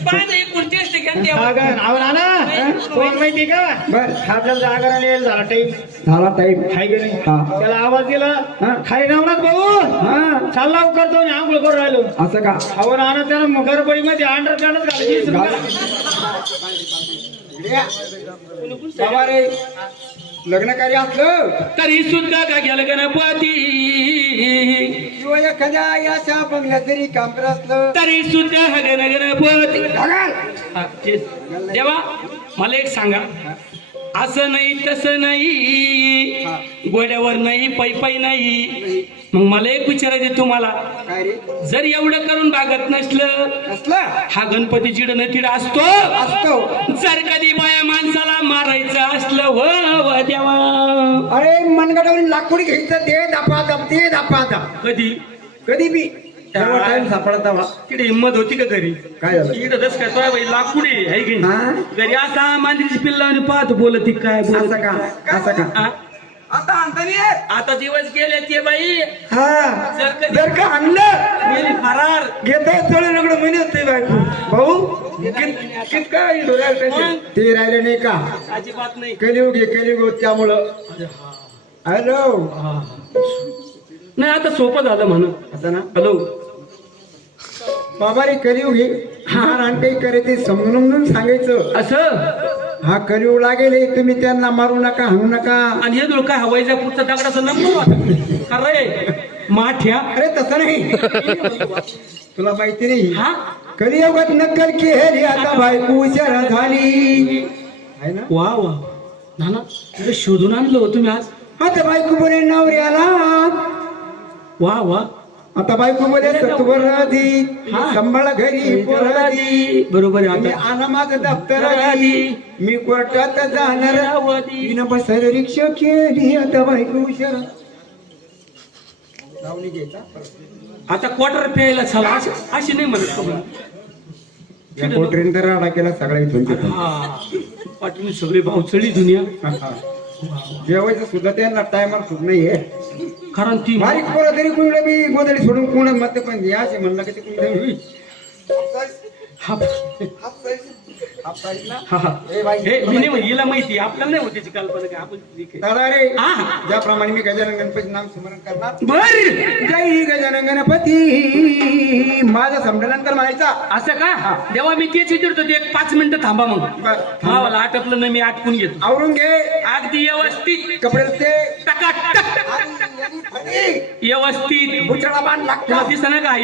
पाहिजे कोणतेच ठिकाणी द्यावं. कोण माहिती का बर आपल्याला जागा यायला झाला टाईम झाला टाईम हाय की नाही हा. त्याला आवाज दिला खाली नवनाथ भाऊ हा चालला करतो आणि आंघोळ करून राहिलो असं का अहो नाना त्याला मगरपडी मध्ये अंडर पॅन्टच घालायची बाबा रे लग्न कार्य असलं तरी सुद्धा का गेलं गणपती किंवा एखाद्या याच्या बंगल्यात जरी काम करत असलं तरी सुद्धा गणपती बघाल हा, तेच. देवा मला एक सांगा असं नाही तसं नाही गोड्यावर नाही पै नाही मग मला एक विचारायचं तुम्हाला काय रे जर एवढं करून बागत नसलं असला हा गणपती चिड न तिड असतो असतो जर कधी बाया माणसाला मारायचं असलं व देवा अरे मनगटावरून लाकूड घ्यायचं ते दापा दाप ते दापा दाप कधी कधी बी तेव्हा टाइम सापडता वा तिकडे हिंमत होती का घरी काय झालं तिकडे दस काय सोया बाई लाकुडे आहे की हा? नाही? घरी असा मांजरीची पिल्लावणी पाहत बोलत काय असं बोलत का असं का हा? आता आणतानी आता दिवस गेले ते बाई हा जर कधी जर का आणलं गेली फरार घेता चढून इकडं म्हणे होते बायको भाऊ कित काय ते राहिले नाही का अजिबात नाही कलियुग आहे कलियुग त्यामुळं हॅलो नाही आता सोपं झालं म्हणून असं ना हॅलो बाबा रे कलियुग आहे हा आणि काही करायचे समजून सांगायचं असं हा कलियुग लागेल हे, तुम्ही त्यांना मारू नका हाणू नका आणि हे तुला काय हवाईच्या पुढचा दगडाचं नंबर अरे माठ्या अरे तसं नाही तुला माहिती नाही हा कलियुगात नक्कल केली आता बायको हुशार झाली आहे ना वा वा नाना तुला शोधून आणलं हो तुम्ही आज आता बायको बोले नवरी आला वा वा आता बायको बोले सत्वर आधी सांभाळा घरी पोरादी बरोबर आहे मी आता आणा माझं दप्तर आधी मी कोर्टात जाणार तिनं बसायला रिक्षा केली आता बायको हुशार लावणी घ्यायचा आता क्वार्टर प्यायला चला अशी नाही म्हणत या कोटरीन तर राडा केला सगळ्या इथून तिथून हा पाठवून सगळी भावचळी दुनिया जेवायचं सुद्धा त्यांना टायमार सुद्धा नाहीये कारण ती बारीक पोरं तरी कुणीला बी गोदडी सोडून कुणा मत पण या असे म्हणलं की ते कुणी हिला माहिती आपल्याला नाही होती कल्पना काय आपण ठीक आहे. दादा रे हा. ज्याप्रमाणे मी गजानन गणपती नाम स्मरण करणार बर जय गजानन गणपती माझं संमेलनंतर म्हणायचा असं का देवा मी तेच विचारतो ते एक 5 मिनिटं थांबा मग हा मला आटपलं नाही मी आटपून घेतो आवरून घे अगदी व्यवस्थित कपडे ते टकाटक व्यवस्थित बुचडा बांध लागतो दिसना का